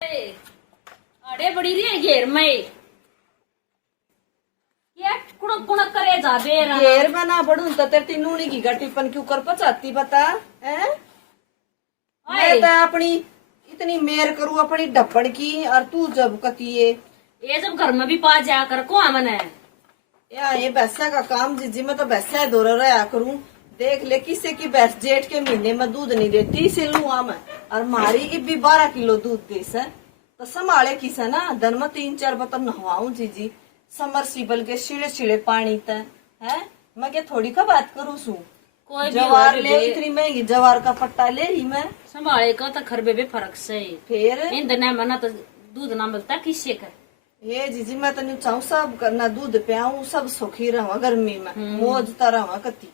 अरे बड़ी रे घेर में क्या कुणक कुणक करे जाबे घेर में ना पड़ू तो तेरी नूनी की गटीपन क्यों कर पचाती बता है। मैं तो अपनी इतनी मेर करूँ अपनी डपड़ की और तू जब कती ये जब घर में भी पा जा कर को आमन है या ये भैंसा का काम जीजी मैं तो भैंसा दौड़ रहा करूँ। देख ले किसी की भैंस जेठ के महीने में दूध नहीं देती इसे लूँ मैं और मारी की भी 12 किलो दूध दे से तो संभाले किसे ना दिन में 3-4 बर्तन नहवाऊं जीजी समरसीबल के छिड़े छिड़े पानी तय है। मैं क्या थोड़ी का बात करूँ सू कोई जवार ले इतनी महंगी जवार का पट्टा ले रही मैं संभाले का तो खरबे भी फर्क से फिर इन दिन मना तो दूध ना मिलता किससे कर ये जीजी मैं तो नहीं चाहूँ सब करना दूध पियाऊं सब सुखी रहा गर्मी में मौज तरह कती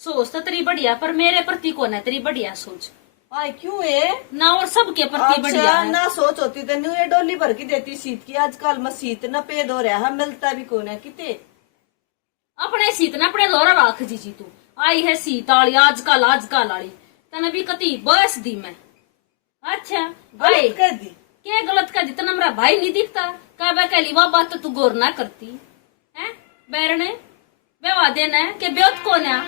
सोच तो तेरी बढ़िया पर मेरे प्रति कौन है तेरी बढ़िया सोच आय क्यों है ना और सबके प्रति बढ़िया है। ना सोच होती तो न्यू ये डोली भर की देती शीत की आजकल में शीत न पेद हो रहा है मिलता भी कौन है किते अपने शीत ना अपने दौरा रख जी तू आई है शीत आली आजकल आली तने भी कती बस दी मैं अच्छा भाई गलत कर दी क्या गलत कर दी तना मेरा भाई नहीं दिखता कह कहली वह बात तो तू गौर ना करती है बैरने बेवा देना है कि ब्योत कौन है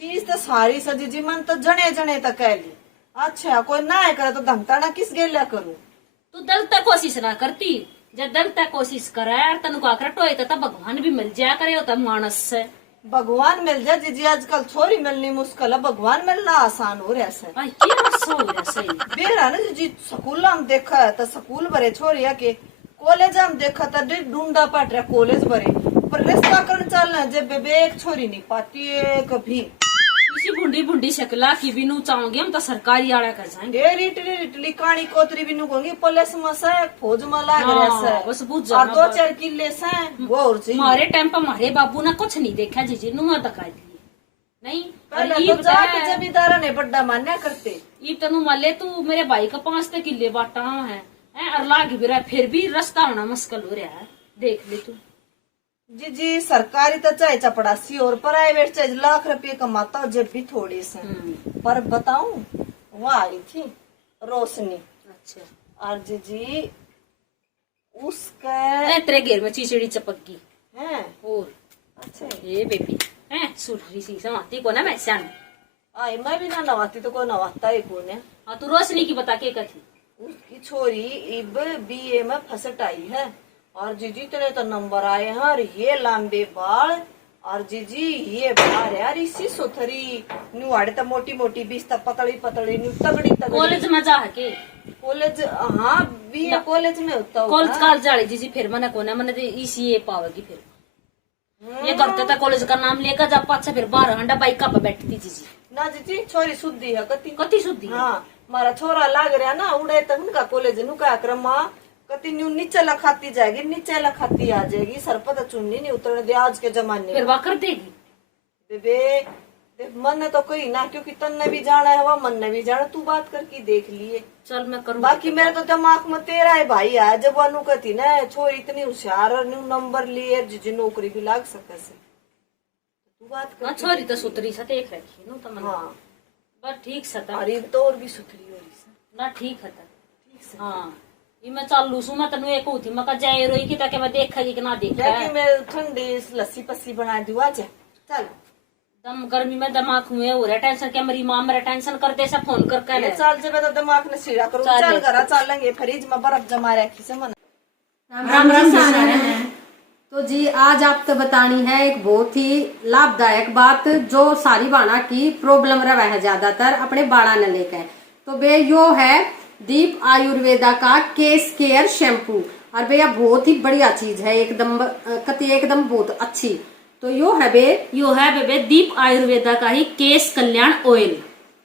चीज तो सारी सजी जी मन तो जने जने तक कह ली अच्छा कोई ना है करे तो धमता ना किस गेला करूं तू दल तक कोशिश ना करती जब दल तक कोशिश करे यार तनु का टोए तो भगवान भी मिल जाया करे होता मानस से भगवान मिल जाए जीजी आजकल छोरी मिलनी मुश्किल है भगवान मिलना आसान हो रहा है। भाई क्या रस्सा हो रहा सही बेरा ना जीजी स्कूल हम देखा है तो स्कूल भरे छोरिया के कॉलेज हम देखा था ढूंढा पट रहा कॉलेज भरे पर रिश्ता करने चलना जब बेबे एक छोरी नहीं पाती है कभी इसी बुंडी बुंडी शक्ला की भी नू चाहोगे हम तो सरकारी आड़ा कर जाएंगे इटली इटली कानी कोतरी भी नुकोंगी पुलिस में से फौज में लाग रहा है बस बुझ और 2-4 किले से वो और सी हमारे टाइम पर हमारे बाबू ने कुछ नहीं देखा जीजी नुआ तका दिए नहीं पहले तो जाके जमींदारा ने बड्डा मान्या करते ये तनु माले तू मेरे भाई का 5 किले बाटा है और लाग भी रहा फिर भी रास्ता होना मुश्किल हो रहा है देख ले तू जी जी सरकारी तो चाहे चपड़ासी और प्राइवेट चाहे लाख रुपए कमाता हो जब भी थोड़ी से पर बताऊं वहाँ आई थी रोशनी अच्छा और जी उसका तेरे घेर में चिचड़ी चपक गई है और अच्छा ये बेबी है सुररी सी समाती को ना मैं सन आई मैं भी ना नवाती तो कोई नवाता ही कौन है। हाँ तू रोशनी की बता के कथी उसकी छोरी इब BA में फसट आई है और जीजी तेरे तो नंबर आए हैं और ये लंबे बाल और जीजी ये बाल यार इसी सुथरी न्यू आड़े तो मोटी मोटी बीस तक पतली पतली न्यू तगड़ी तगड़ी कॉलेज में जा के कॉलेज हाँ BA कॉलेज में होता होगा कॉलेज काल जाड़ी जीजी फिर मना कोना मने तो इसी ये पावेगी फिर ये करते था कॉलेज का नाम लेकर जा पाछा फिर 12 घंटा बाइक का बैठती जीजी ना जीजी छोरी शुद्धि है कति कति शुद्धि हाँ मारा छोरा लाग रहा ना उड़े तक उनका कॉलेज नुका क्रम कति न्यू नीचे लखाती जाएगी नीचे लखाती आ जाएगी सरपत चुन्नी नहीं उतरने दे आज के जमाने फिर वाह कर देगी बेबे मन ने तो कोई ना क्योंकि तन ने भी जाना है वह मन ने भी जाना तू बात करके देख लिए चल मैं करूँ बाकी मेरे तो दिमाग में तेरा है भाई आया जब अनु कहती ना छोरी इतनी होशियार और न्यू नंबर लिए जी नौकरी भी लाग सके से तू बात कर छोरी तो सुतरी सा देख रखी नो तो मन हाँ बस ठीक सता अरे तो और भी सुथरी हो रही ना ठीक है हाँ ये मैं चल लूसू मैं तनु एक होती मैं जाए रोई की ताकि मैं देखेगी कि ना देखा मैं ठंडी लस्सी पस्सी बना दूँ आज चल दम गर्मी में दिमाग हुए हो रहा टेंशन क्या मेरी माँ मेरा टेंशन करते से फोन करके चल जब तो दिमाग ने सीधा करूँ चल घर चलेंगे फ्रिज में बर्फ जमा रखी से मन राम राम राम। तो जी आज आपको बतानी है एक बहुत ही लाभदायक बात जो सारी बाणा की प्रॉब्लम रहा है ज्यादातर अपने बाणा ने लेकर तो बे यो है दीप आयुर्वेदा का केस केयर शैम्पू और भैया बहुत ही बढ़िया चीज है एकदम कति एकदम बहुत अच्छी तो यो है बे दीप आयुर्वेदा का ही केस कल्याण ऑयल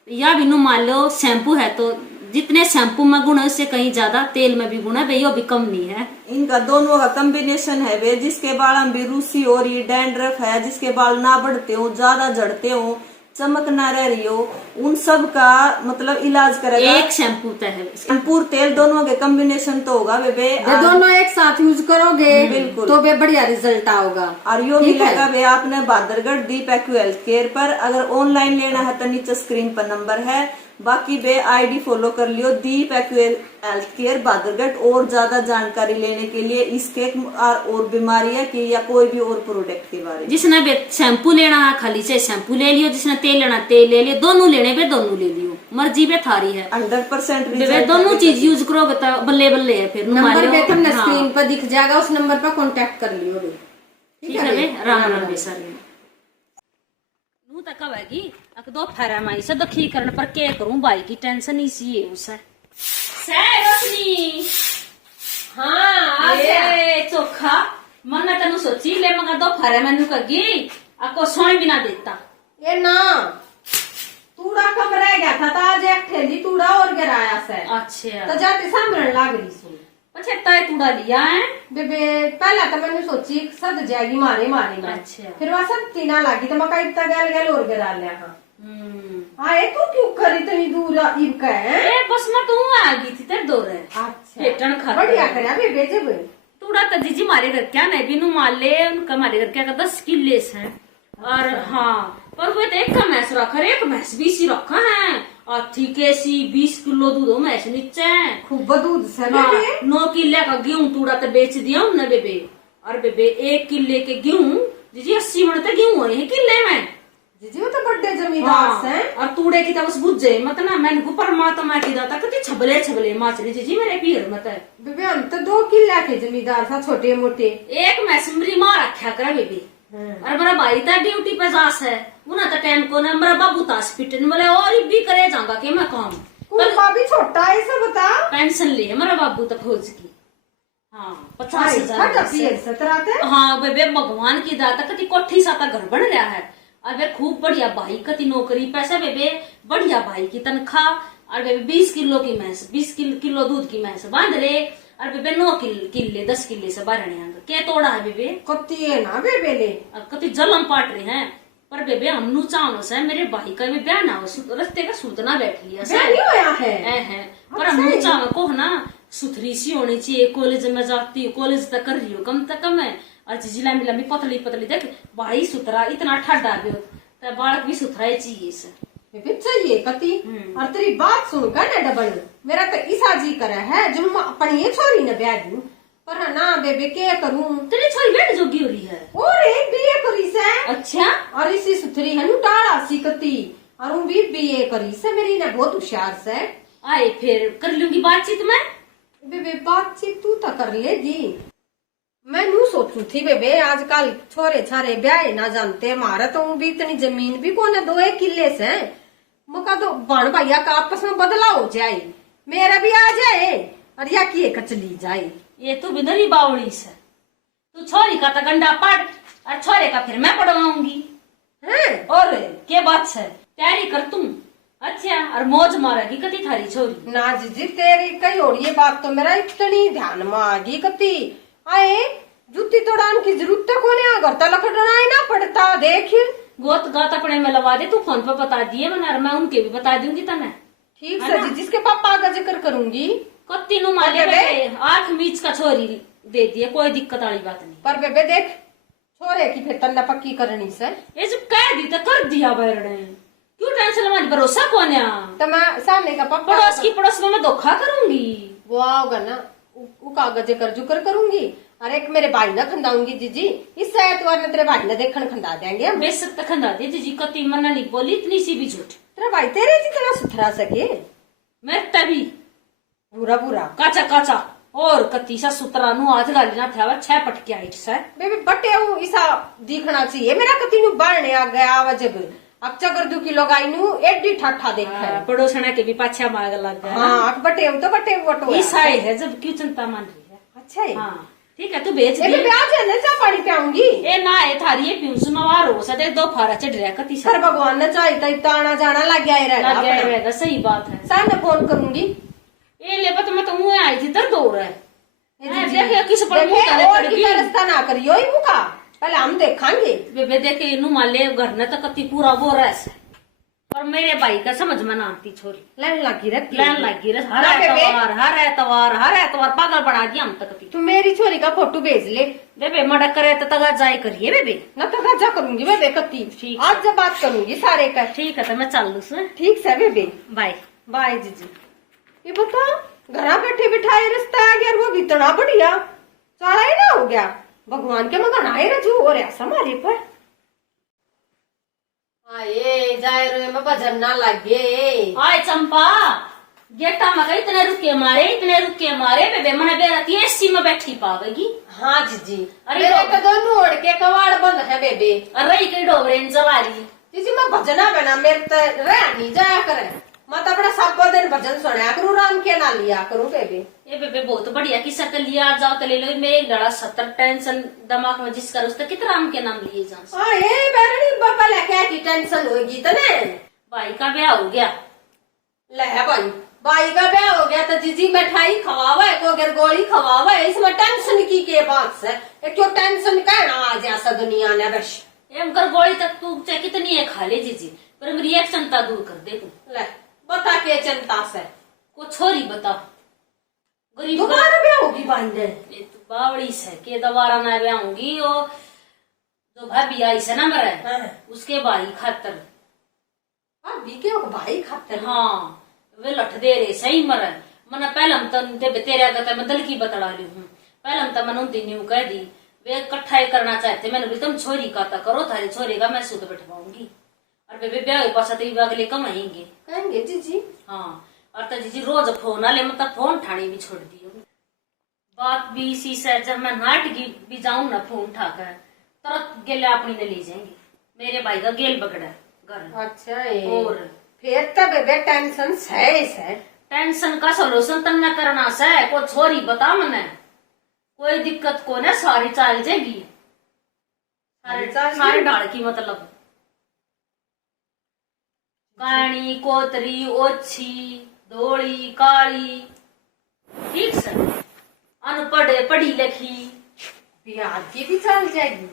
या बिनु मान लो शैम्पू है तो जितने शैम्पू में गुण है उससे कहीं ज्यादा तेल में भी गुण है यो भी कम नहीं है। इनका दोनों का कॉम्बिनेशन है वे जिसके बाल में भी रूसी हो रही डैंड्रफ है जिसके बाल ना बढ़ते हो ज्यादा झड़ते हो चमक ना रह रही हो उन सब का मतलब इलाज करेगा एक शैम्पू तो है शैम्पू तेल दोनों के कॉम्बिनेशन तो होगा वे दोनों एक साथ यूज करोगे बिल्कुल तो वे बढ़िया रिजल्ट आओगा और यो मिलेगा वे आपने बहादुरगढ़ दीप एक्यू हेल्थ केयर पर अगर ऑनलाइन लेना है तो नीचे स्क्रीन पर नंबर है बाकी बे आईडी फॉलो कर लियो दीप एक्वेल हेल्थ केयर बादरगढ़। और ज्यादा जानकारी लेने के लिए इसके और बीमारियां की या कोई भी और प्रोडक्ट के बारे में, जिसने भी शैम्पू लेना है खाली से शैम्पू ले लियो, जिसने तेल लेना तेल ले लियो, दोनों लेने पे दोनों ले लियो, मर्जी पे थारी है। 100% वे दोनों चीज यूज करो बता बल्ले बल्ले है। फिर नंबर पे तुमने स्क्रीन पर दिख जाएगा, उस नंबर पर कांटेक्ट कर लियो बे। ठीक है बे, राम राम बे सर। नू तक कवेगी अक दो फरमाई से दखी करन पर के करूं भाई की टेंशन इसी है उसे से रोशनी। हाँ ए चोखा मन में तनु सोची ले मगा दो फरे मैनू कगी अको सोई भी ना देता। ये ना तूड़ा कब रह गया था, तो आज एक थैली तूड़ा और गिराया से, अच्छा तो जाते सामरण लाग रही सो। अच्छा तय तूड़ा लिया है बेबे पहला तो मैंने सोची सद जाएगी मारे मारे में, अच्छा। फिर वह सब तीना लागी तो मका इतना गल गल और गिरा लिया। हाँ हाँ ये तू क्यों करी इतनी दूर इब का है? ए बस मैं तू आ गई थी तेरे दो रे अच्छा पेटन खा बढ़िया करे बेबे जब तूड़ा तो जीजी मारे घर क्या नहीं बिनू माले उनका मारे घर क्या का 10 किले हैं। और हाँ पर वो तो एक का मैस रखा है, एक मैस भी सी रखा है और ठीक है सी 20 किलो दूध मैस नीचे खूब दूध से हाँ, बेबे 9 किले का गेहूं तूड़ा तो बेच दिया उन्होंने बेबे। और बेबे 1 किले के गेहूं जीजी 80 मन तो गेहूं है किले में जीजी वो तो बड़े जमींदार से। और तूड़े की तब बुझे मत ना मैंने को परमात्मा की दाता कति छबले छबले माचरी जीजी मेरे पीर मत है बेबे हम तो 2 किला के जमींदार था, छोटे मोटे। एक मैसमरी मार रखा करे बेबी। और मेरा भाई था ड्यूटी पे जास है उन्हें तो टाइम को मेरा बाबू था हॉस्पिटल बोले और भी करे जाऊंगा कि मैं काम कुलपा भी छोटा है ऐसा बता। पेंशन लिए मेरा बाबू तो फौज की। हाँ 50,000 17 हाँ बेबे भगवान की दाता कति कोठी साता घर बन रहा है। अबे खूब बढ़िया भाई कति नौकरी पैसा बेबे बढ़िया भाई की तनख्वाह। और बेबे 20 किलो की भैंस 20 किलो दूध की भैंस बांध रहे। और बेबे 9 किले 10 किले से बारने के तोड़ा है बेबे कत्ती है ना बेबे ले अब कति जलम पाट रहे हैं। पर बेबे हम नु चाहो से मेरे भाई का भी ब्याह ना हो रस्ते का सूतना बैठ लिया नहीं होया है पर हम नु चाहो को है ना सुथरी सी होनी चाहिए। कॉलेज में जाती हूँ कॉलेज तक कर रही हूँ कम तक कम है। और जिला मिला भी पतली पतली देख भाई सुथरा इतना ठंडा भी तो बालक भी सुथरा ही चाहिए इसे बेबे चाहिए कति। और तेरी बात सुनकर ना डबल मेरा तो ईसा जी करे है जो मैं अपनी ये छोरी न ब्याह दूं, पर है ना बेबे क्या करूं। तेरी छोरी बेट जोगी हो रही है और एक बीए करी से। अच्छा और इसी सुथरी है नु टाड़ा सी कति और वो भी बीए करी से मेरी ना बहुत होशियार से। आए फिर कर लूंगी बातचीत में बेबे बातचीत तू तो कर लेगी। मैं नू सोचू थी बेबे आजकल छोरे छारे ब्याह ना जानते हमारा तो भी इतनी जमीन भी कोने 2-1 किले से मका तो बन भैया का आपस में बदला हो जाए मेरा भी आ जाए और या की एक चली जाए। ये तो बिदरी बावड़ी से तू छोरी का तो गंडा पड़ और छोरे का फिर मैं पढ़वाऊंगी हैं और क्या बात है तैयारी कर तुम। अच्छा और मौज मारेगी कति थारी छोरी ना जीजी तेरी कई और ये बात तो मेरा इतनी ध्यान में आ गई कति आए जूती तोड़ान की जरूरत तो कोने अगर तलक डराए ना पड़ता देख गोत गात अपने में लगा दे तू फोन पर बता दिए मैं उनके भी बता दूंगी तने ठीक से जी जिसके पापा का जिक्र करूंगी कत्ती नु माले बेटे 8 मीच का छोरी दे दिए कोई दिक्कत वाली बात नहीं। पर बेबे देख छोरे की फिर तल्ला पक्की करनी से ये जब कह दी तो कर दिया बैरने क्यों टेंशन हमारी भरोसा कौन है तो मैं सामने का पापा पड़ोस की पड़ोस में मैं धोखा करूंगी वो आओगा ना वो कागज कर जुकर करूंगी और एक मेरे भाई ना खंदाऊंगी जीजी इस एतवार ने तेरे भाई ने देखन खंदा देंगे हम। बेशक तक खंदा दे जी कत्ती मना नहीं बोली इतनी सी भी झूठ तेरा भाई तेरे जितना सुथरा सके मैं तभी पूरा पूरा काचा काचा और कत्ती सा सुतरा नु आज गाली ना था 6 पटके हाइट से बेबी बटे वो इसा दिखना चाहिए मेरा कती नु बाढ़ने आ गया वजब अब चगर 2 किलो गाय नु एडी ठाठा देखा है पड़ोसना के भी पाछा मांग लग गया हाँ बटे तो बटे वटो ईसाई है जब क्यों चिंता मान रही है। अच्छा है हाँ ठीक है तू बेच ए दे बेबी आज है ना चाय पानी पियाऊंगी ए ना ए थारी ये पीऊं सुनवार हो सदे 2 फारा चढ़ रहा कती सर भगवान ने चाहे तो इतना आना जाना लग गया ही लग गया रहेगा रहेगा सही बात है। साहब मैं फोन करूंगी ए ले पता मैं तो मुंह आई थी तर दौड़ है देखे किस पर देखे मुंह करे और पड़ की गई रास्ता ना करियो ही मुका पहले हम देखांगे बेबे देखे इनु माले घर ने तो कति पूरा वो रस पर मेरे भाई का समझ में ना आती छोरी, लैन लगी रहती लैन लगी रह, हर ना बेबे। एतवार हर एतवार हर एतवार पागल बना दिया हम तक थी। तू मेरी छोरी का फोटो भेज ले। बेबे मड़ा करे तो तगा जाए करिए बेबे। ना तो गजा करूंगी बेबे कत्ती। ठीक। आज जब बात करूंगी सारे का। ठीक है तो मैं चल लूँ से। ठीक से बेबे। बाय। बाय जीजी। ये बता घरा बैठे बिठाए रिश्ता आ गया और वो भी इतना बढ़िया सारा ही ना हो गया। भगवान के मगन आए रजू और ऐसा हमारे पर आए जाए रे मैं भजन ना लगे। आय चंपा गेटा मगर इतने रुके मारे बेबे मने बेरती एसी में बैठी पावेगी। हाँ जीजी। अरे मेरे तो दोनों ओढ़ के कवाड़ बंद है बेबे। अरे के डोबरेन चला रही जीजी मैं भजना बना मेरे तो रह नहीं जाया करे। मैं तो अपना सब दिन भजन सुना करूँ राम के ना लिया करूँ बेबे। ये बेबे बहुत बढ़िया किस्सा तो लिया जाओ तो ले लो। मेरे एक लड़ा 70 टेंशन दिमाग में जिस कर उसका कितना राम के नाम लिए जा। हाँ ये बैरनी बाबा लेके की टेंशन होगी तो ने भाई का ब्याह हो गया। ले भाई का ब्याह हो गया तो जीजी मिठाई खवावा है को गोली खवावा है इसमें टेंशन की के बात से एक क्यों टेंशन कहना आज ऐसा दुनिया ने बस एम कर गोली तक तू चाहे कितनी है खा ले जीजी पर मेरी एक चिंता दूर कर दे तू। ले बता के चिंता से को छोरी बता गरीब दोबारा ब्याह होगी भाई ने तू बावड़ी से के दोबारा ना ब्याह होगी। वो जो भाभी आई से ना मरे हाँ। उसके भाई खातर भाभी के भाई खातिर हाँ वे लठ दे रहे सही मरे मना पहले तो तेरे आगे मैं दल की बतड़ा ली हूँ। पहले तो मैंने उन दिन कह दी वे इकट्ठा ही करना चाहते मैंने भी तुम छोरी का तो करो थारी छोरी का मैं सूत बैठवाऊंगी और बेबे ब्याह पास तो अगले कमाएंगे कहेंगे जीजी। हाँ और तो जीजी रोज फोन आले मतलब फोन ठाणी भी छोड़ दी बात भी इसी से जब मैं नाट की भी जाऊं ना फोन उठाकर तुरंत गेले अपनी ने ले जाएंगे। मेरे भाई का गेल पकड़ा घर। अच्छा ये और फिर तो बेबे टेंशन है टेंशन का सोल्यूशन तन न करना से को छोरी बता मने कोई दिक्कत को ना सारी चाल जाएगी सारे डाल की मतलब काणी कोतरी ओछी धोली काली ठीक से अनपढ़ पढ़ी लिखी ब्याह की भी चल जाएगी।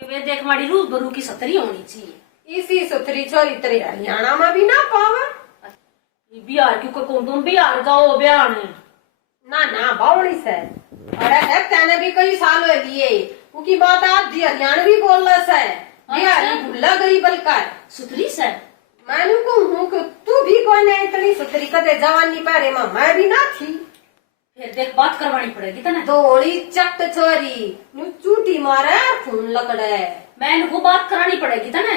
बेबे देख माड़ी रूबरू की सतरी होनी चाहिए। इसी सुथरी छोरी तेरे हरियाणा में भी ना पावे। बिहार क्यों को कौन तुम बिहार जाओ ब्याह में ना बावड़ी से अरे है तेने भी कई साल हो लिए उनकी बात आप हरियाणवी बोल रहा है बिहारी भूला गई बलकर सुथरी से मैंने कहूँ कि तू भी कौन है इतनी सुथरी कदे जवानी पहरे में मैं भी ना थी। फिर देख बात करवानी पड़ेगी तना दौड़ी चट छोरी नु चूटी मारे खून लकड़े मैं इनको बात करानी पड़ेगी तना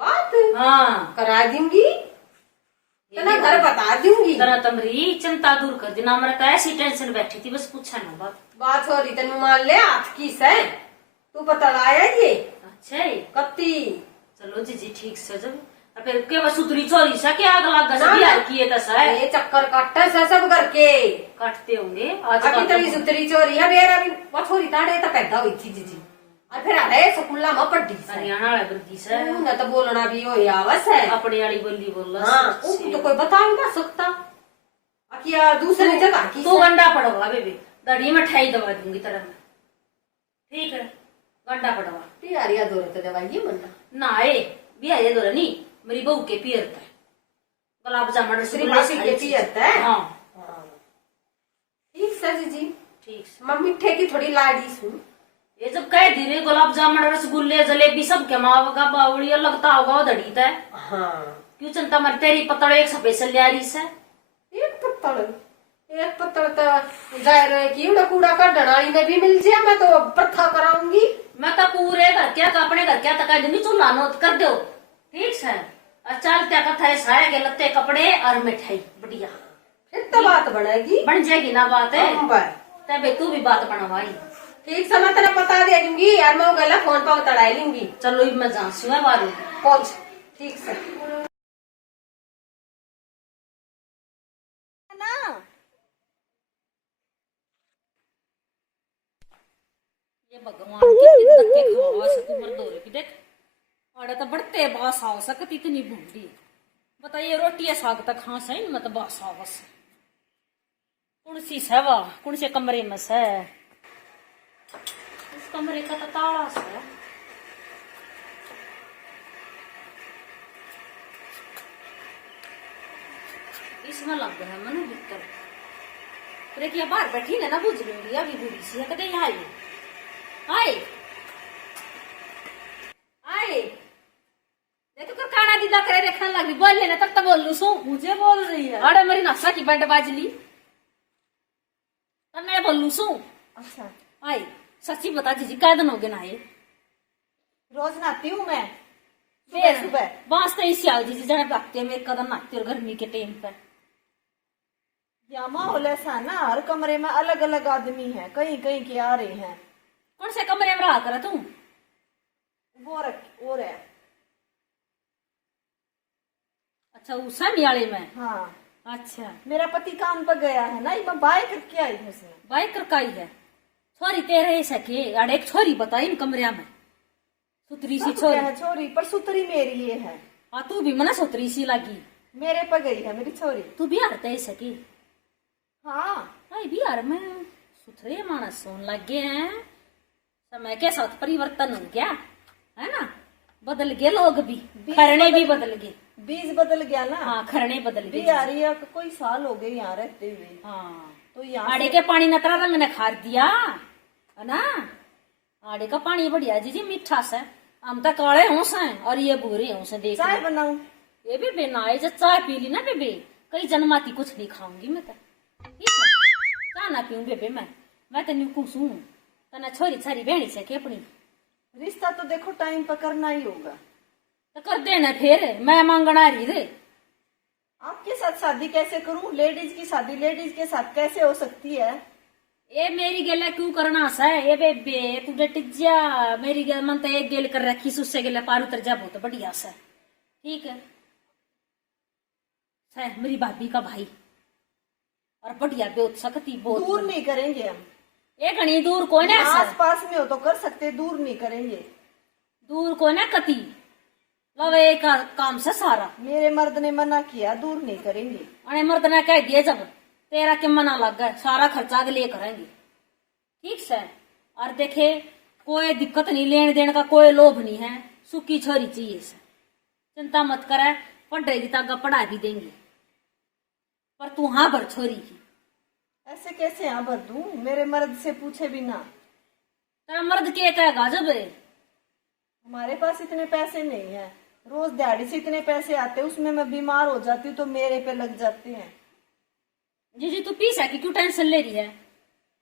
बात हाँ करा दूंगी तना घर बता दूंगी तना तमरी चिंता दूर कर देना मेरा तो ऐसी टेंशन बैठी थी बस पूछा ना बात हो रही तेन मान ले हाथ की से तू पता लाया ये अच्छा कत्ती चलो जी ठीक से जब और फिर के बस सुतरी चोरी से क्या आग लग गया बिहार किए तसा ये चक्कर काटे से सब करके काटते होंगे आज अभी तेरी सुतरी चोरी है मेरा भी वो छोरी ताड़े तो पैदा हुई थी जीजी और फिर अरे स्कूला में पढ़ी से हरियाणा वाले बर्दी से न तो बोलना भी हो आवस है अपने वाली बोली बोल हाँ तो कोई बता ही ना सकता क्या दूसरी जगह की तू गंडा पड़वा बेबी दड़ी में ठाई दवा दूंगी तरह में ठीक है गंडा पड़वा यारिया दो तो दवाई मन्ना ना आए बिहार ये दो नहीं मेरी बहू के पियर था गुलाब जामुन रसगुल्ला के पियर था हाँ ठीक सर जी ठीक मैं मिठे की थोड़ी लाड़ी सुन ये जब कह दी रे गुलाब जामुन रसगुल्ले जलेबी सब के मावगा बावड़िया लगता होगा वो दड़ी था हाँ क्यों चिंता मर तेरी पतड़ एक स्पेशल यारी से एक पत्तड़ तो जाए रहे की उड़ा कूड़ा का डनाली में भी मिल जाए मैं तो प्रथा कराऊंगी मैं तो पूरे घर क्या अपने घर क्या तक दिन चूल्हा नोत कर दो ठीक है और चल क्या कथा है साया के लत्ते कपड़े और मिठाई बढ़िया फिर तो बात बनेगी बन जाएगी ना बात है हाँ, तब तू भी बात बनवाई ठीक समय तेरा पता दे दूंगी यार मैं गला फोन पर तड़ाई लूंगी चलो मैं जांसू है बारू पहुंच ठीक से ये भगवान कितने धक्के खावा से तू मर दौरे की देख और तो बढ़ते बास आओ सकती इतनी भूडी बताइए रोटी साग तक खा सही मत बास आवस कौन सी सेवा कौन से कमरे में से इस कमरे का तो ताला से इसमें लग गया है मन भीतर। अरे क्या बाहर बैठी ना बुझ लूंगी अभी बुरी सी है कदे यहाँ आई आए आए देखो कर काना दीदा करे देखने लगी बोल लेना तब तो बोल लू सू मुझे बोल रही है। अरे मेरी नशा की बैंड बाज ली तब मैं बोल लू सू। अच्छा आई सच्ची बता जीजी कै दिन हो गए नहाए? रोज नहाती हूँ मैं फिर सुबह। बांस तो इसी आओ जीजी जने हफ्ते में एक कदम नहाती और गर्मी के टाइम पे। या माहौल ऐसा ना, हर कमरे में अलग अलग आदमी है, कहीं कहीं के आ रहे हैं। कौन से कमरे में रहा कर तू? वो है। अच्छा उषा नियाले में। हाँ अच्छा मेरा पति काम पर गया है ना, मैं बाय करके आई हूँ उसने। बाइक करकाई है छोरी तेरे सके अरे एक छोरी बताई इन कमरिया में सुतरी सी सब छोरी। क्या है छोरी, पर सुतरी मेरी ये है। हाँ तू भी मना सुतरी सी लगी। मेरे पर गई है मेरी छोरी। तू बिहार ते सके? हाँ आई बिहार में सुथरे मानस सोन लग गए हैं। समय के साथ परिवर्तन हो गया है ना, बदल गए लोग भी, खरने भी बदल गए, बीज बदल गया ना। हाँ खरने बदल गए। बिहारिया को कोई साल हो गए यहाँ रहते हुए। हाँ तो यहाँ आड़े के पानी नतरा रंग ने खार दिया है ना। आड़े का पानी बढ़िया जी मीठा से, हम तो काले होश हैं और ये भूरे होश देख। चाय बनाऊं? ये भी बेना जब चाय पी ली ना बेबे कई जन्माती कुछ नहीं खाऊंगी मैं तो। ठीक है चाह ना पीऊं बेबे मैं तो न्यूकूसू तना छोरी छारी बहनी से के अपनी। रिश्ता तो देखो टाइम पर करना ही होगा। तो कर देना फिर, मैं मांगना रही रे। आपके साथ शादी कैसे करूं? लेडीज की शादी लेडीज के साथ कैसे हो सकती है? ये मेरी गेला क्यों करना सा ये बेबे तू डट जा। मेरी गेल मन तो एक गेल कर रखी उससे गेला पार उतर जा बहुत बढ़िया सा। ठीक है मेरी भाभी का भाई और बढ़िया बेहद सकती बहुत दूर नहीं करेंगे हम। एक घनी दूर कोई ना आस पास में हो तो कर सकते, दूर नहीं करेंगे। दूर कोई ना कती लवे का काम से सारा। मेरे मर्द ने मना किया, दूर नहीं करेंगे। अरे मर्द ने कह दिया जब तेरा के मना लग गया सारा खर्चा अगले करेंगे। ठीक से और देखे कोई दिक्कत नहीं, लेन देन का कोई लोभ नहीं है, सुखी छोरी चाहिए से। चिंता मत करे पढ़ेगी तो पढ़ा भी देंगे, पर तू हाँ भर छोरी की। ऐसे कैसे हाँ भर दूं? मेरे मर्द से पूछे बिना। तेरा मर्द के कहेगा जब हमारे पास इतने पैसे नहीं है, रोज दिहाड़ी से इतने पैसे आते, उसमें मैं बीमार हो जाती हूँ तो मेरे पे लग जाते हैं। जी तू पी सकी क्यों टेंशन ले रही है?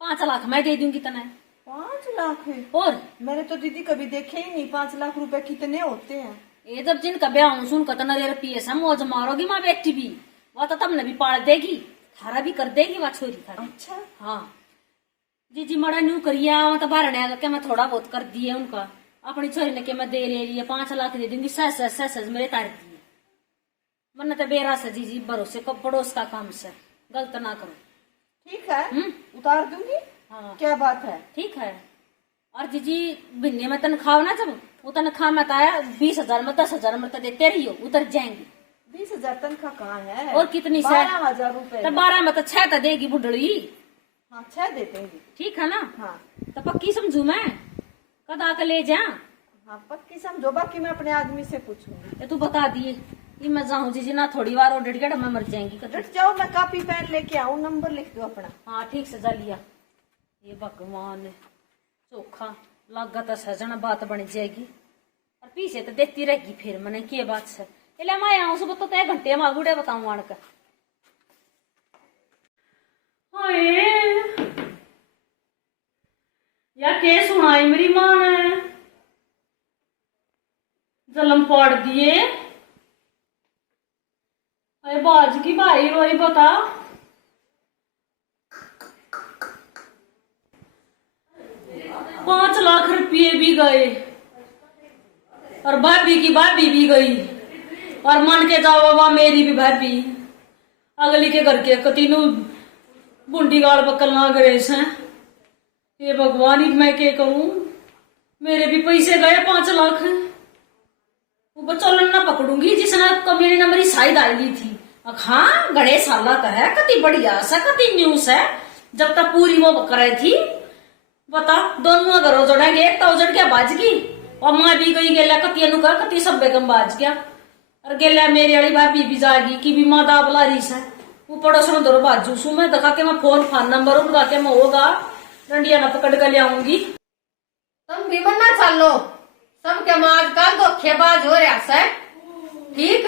5 लाख मैं दे दूंगी तने। 5 लाख है? और मैंने तो दीदी कभी देखे ही नहीं 5 लाख रुपए कितने होते हैं। ये जब जिनका ब्याह सुन कतना देर पिए से मौज मारोगी माँ बेटी भी, वो तो तब ने भी पाल देगी, थारा भी कर देगी वह छोरी थारी। अच्छा हाँ जी मड़ा न्यू करिया तो बाहर ने क्या मैं थोड़ा बहुत कर दिए उनका। अपनी छोरी ने के मैं दे ले रही है 5 लाख दे दूंगी सह मेरे तार दिए। मन तो बेरा से जी भरोसे को पड़ोस का काम से गलत ना करो। ठीक है उतार दूंगी। हाँ क्या बात है? ठीक है। और जीजी बिन्ने में तनख्वाह ना जब वो तनख्वाह में आया 20,000 में 10,000 में तो देते रही हो उतर जाएंगे। 20,000 तनख्वाह कहाँ है? और कितनी 12,000 रुपए। तो 12 में तो 6 तो देगी बुढ़ड़ी। हाँ 6 दे देंगी। ठीक है ना। हाँ तो पक्की समझू मैं कद आकर ले जा। हाँ पक्की समझो, बाकी मैं अपने आदमी से पूछूंगी। ये तू बता दिए ये मैं जाऊँ जीजी ना थोड़ी बार और डेढ़ मैं मर जाएंगी। रट जाओ, मैं कॉपी पेन लेके आऊँ, नंबर लिख दो अपना। हाँ ठीक से जा लिया। ये भगवान चोखा लागत सजना बात बन जाएगी और पीछे तो देती रहेगी फिर मैंने के बात से। इसलिए मैं आऊँ सुबह तो 1 घंटे में गुड़े बताऊँ आन का। या के सुनाई मेरी माँ ने जलम पड़ दिए। अरे बाज की भाई रोई बता। ₹5 लाख भी गए और भाभी की भाभी भी गई और मन के जाओ बाबा मेरी भी भाभी अगली के घर के कतीनू बुंडी गाड़ बकल ना गए हैं। ये भगवान ही मैं क्या कहूँ, मेरे भी पैसे गए 5 लाख। वो बच्चों ना पकड़ूंगी जिसने कमी ने मेरी साई डाल दी थी। हाँ गड़े साला तो है कति बढ़िया सा कति न्यूज है जब तक पूरी वो करे थी। बता दोनों घरों जोड़ेंगे 1,000 क्या बाज की और माँ भी गई गेला कति अनुका कति सब बेगम बाज गया और गेला मेरी वाली भाभी भी जागी कि भी माँ दाबला रही है वो पड़ोसन दो बाजू सू मैं दिखा के मैं फोन नंबर उनका के मैं होगा डंडिया ना पकड़ कर ले आऊंगी। तुम भी मना चलो, सब के आजकल धोखेबाज हो रहा है। ठीक,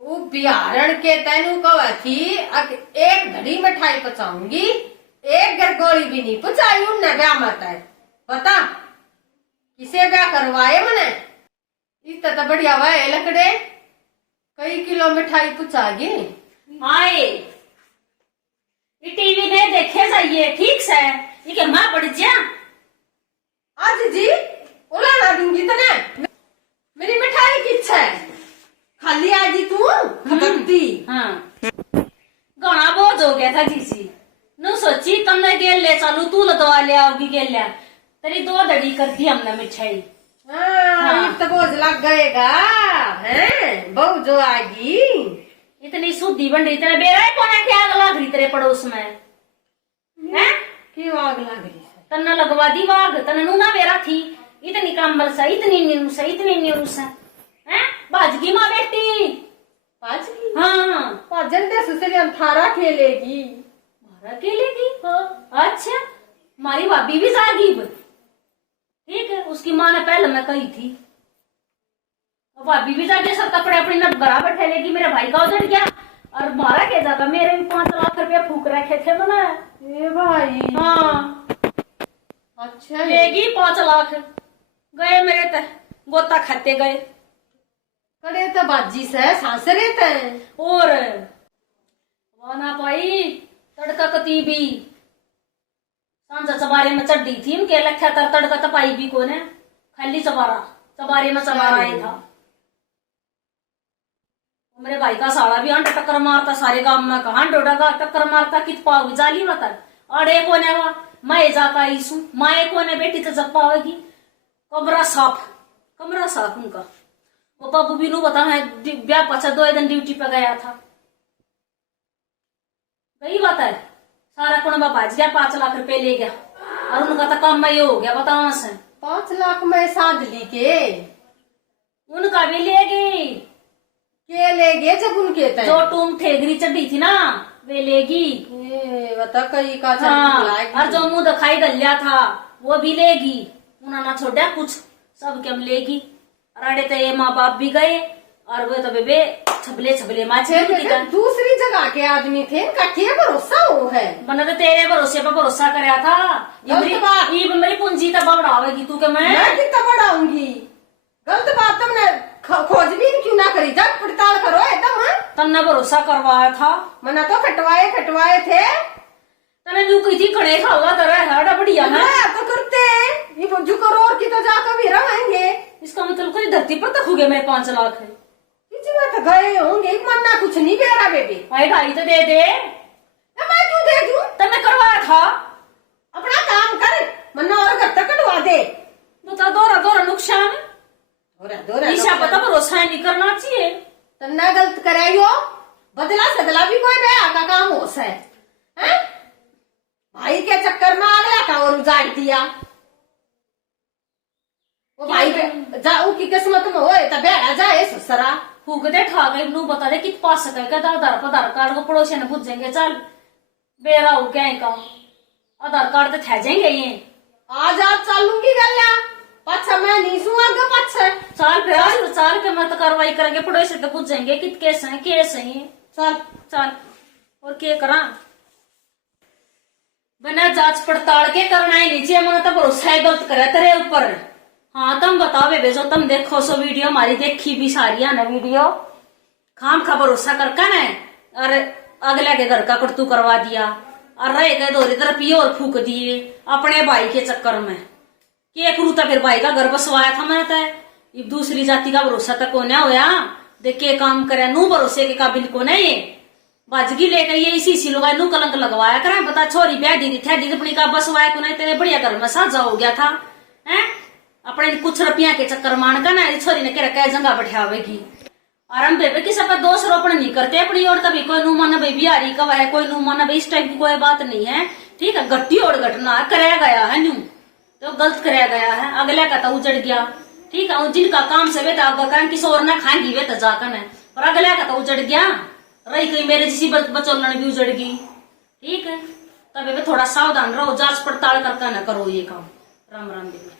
वो बिहारण के तेनू कहा थी एक घड़ी मिठाई पचाऊंगी, एक गरगोली भी नहीं पचाई उनने ब्याह मत है। पता किसे ब्याह करवाए मने, इतना तो बढ़िया हुआ है लकड़े, कई किलो मिठाई पचागी। आए ये टीवी में देखे जाइए ठीक से, ये क्या माँ पड़ जा आज जी ओला ना दूंगी तने, मेरी मिठाई की इच्छा है, खाली आजी तू खपती। हाँ गाना बहुत हो गया था जीसी नु सोची तुमने गेल ले चालू तू लदवा ले आओगी गेल ले तेरी 2 दड़ी कर दी हमने मिठाई। हाँ, तो बोझ लग गएगा है बहू जो आएगी। इतनी शुद्धि बन रही तेरे बेरा कौन है, क्या आग लग रही तेरे पड़ोस में हैं? क्यों आग लग रही है? तन्ना लगवा दी वाग तन्ना नूना बेरा थी, इतनी कम्बल सा इतनी न्यूस है इतनी न्यूस है बाजगी माँ बेटी पाजी। हाँ पाजन दे सुसरी हम थारा खेलेगी। मारा खेलेगी? हाँ। अच्छा हमारी भाभी भी जागी ठीक है, उसकी माँ ने पहले मैं कही थी भाभी भी जाके सब कपड़े अपने न बराबर ठहरेगी। मेरे भाई का उधर गया और मारा के जाता, मेरे भी 5 लाख रुपया फूक रखे थे मैंने। ए भाई। हाँ अच्छा लेगी 5 लाख गए मेरे ते गोता खाते गए करे तो बाजी से सांसरे ते और वाना पाई तड़का कती भी सांझा चबारे में चढ़ी थी उनके लख्या तर तड़का तपाई भी कोने खाली चबारे में चबारा ही था। मेरे भाई का साला भी अंडा टक्कर मारता सारे काम में, कहा डोडा का टक्कर मारता कित पाओगी जाली मत अड़े कोने वा मैं जाका ईसू माए कोने बेटी तो जब पावेगी। कमरा साफ उनका। वो बाबू भी नू बता मैं ब्याह पचा 2 दिन ड्यूटी पे गया था, वही बात है सारा कुणबा भाज गया 5 लाख रुपए ले गया और उनका तो काम में ये हो गया बताओ से 5 लाख में साध ली के उनका भी ले गई के ले गए जब उनके तय जो टूम ठेगरी चढ़ी थी ना वे लेगी। बता कई का हाँ, और जो मुंह दिखाई गलिया था वो भी लेगी, उन्होंने ना छोड़ा कुछ सब के हम लेगी। अरे तो ये माँ बाप भी गए और वो तो बेबे छबले माचे दूसरी जगह के आदमी थे, इनका क्या भरोसा हो है। मैंने तो तेरे भरोसे पर भरोसा कराया था। ये मेरी पूंजी तब बढ़ावेगी तू के मैं कितना बढ़ाऊंगी। गलत बात तुमने खोजबीन क्यों ना करी, जब पड़ताल करो एकदम। तन्ने भरोसा करवाया था, मना तो खटवाए थे तने न्यू कही थी खड़े खावा तरह है बढ़िया है तो करते ये बुझू करो और की तो जाकर भी रहेंगे। इसका मतलब कोई धरती पर तक हो गया मेरे 5 लाख है तो गए होंगे मन्ना कुछ नहीं बेरा बेबी। भाई ढाई तो दे दे मैं क्यों दे दूं, तने करवाया था अपना काम कर मन्ना और घर तक कटवा दे। बता दोरा नुकसान ईशा पता भरोसा नहीं करना चाहिए। तन्ना गलत करायो बदला सदला भी कोई रहा का काम हो है भाई के चक्कर में अगला का और उजाड़ दिया। वो भाई जाऊ की किस्मत में होए तब बेड़ा जाए ससुरा फूक दे ठा गई नू बता दे कित पास सके क्या आधार कार्ड को पड़ोसी ने पूछेंगे चल बेरा हो क्या का आधार कार्ड तो थे जाएंगे ये आज आप चालूंगी गल्या पाछा मैं नहीं सुआगा पाछा चाल के मत कार्रवाई करेंगे पड़ोसी तो पूछेंगे कित केस है चल और क्या करा बिना जांच पड़ताल के करना है नीचे मैंने तो भरोसा ही गलत करे तेरे ऊपर। हाँ तुम बताओ बेबे जो तुम देखो सो वीडियो हमारी देखी भी सारी है ना वीडियो खाम खा भरोसा करके ना और अगले के घर का कटू करवा दिया और रह गए दोहरी तरफ ये और फूक दिए अपने भाई के चक्कर में कि एक रूता फिर भाई का घर बसवाया था मैंने तय दूसरी जाति का भरोसा तक को ना होया देख के काम करे नू भरोसे के काबिल को नहीं ये बाजगी लेकर ये इसी लोग नू कलंक लगवाया करे बता छोरी ब्याह दी थी अपनी का बसवाया को नहीं तेरे बढ़िया घर में साझा हो गया था है अपने कुछ रुपया के चक्कर मान का ना छोरी ने कह जंगा बैठावेगी और हम बेबे की सब दोष रोपण नहीं करते अपनी ओर कभी कोई नू माना भाई बिहारी का है कोई नू माना भाई इस टाइप की कोई बात नहीं है ठीक है गट्टी और घटना कराया गया है न्यू तो गलत कराया गया है अगला का तो उजड़ गया ठीक है जिनका काम से वे तो किसी और ना खाएंगी वे तो जाकर है और अगला का तो उजड़ गया रही कहीं मेरे जैसी बचौलन भी उजड़ गई। ठीक है, तब थोड़ा सावधान रहो, जांच पड़ताल करके ना करो ये काम। राम राम दीदी।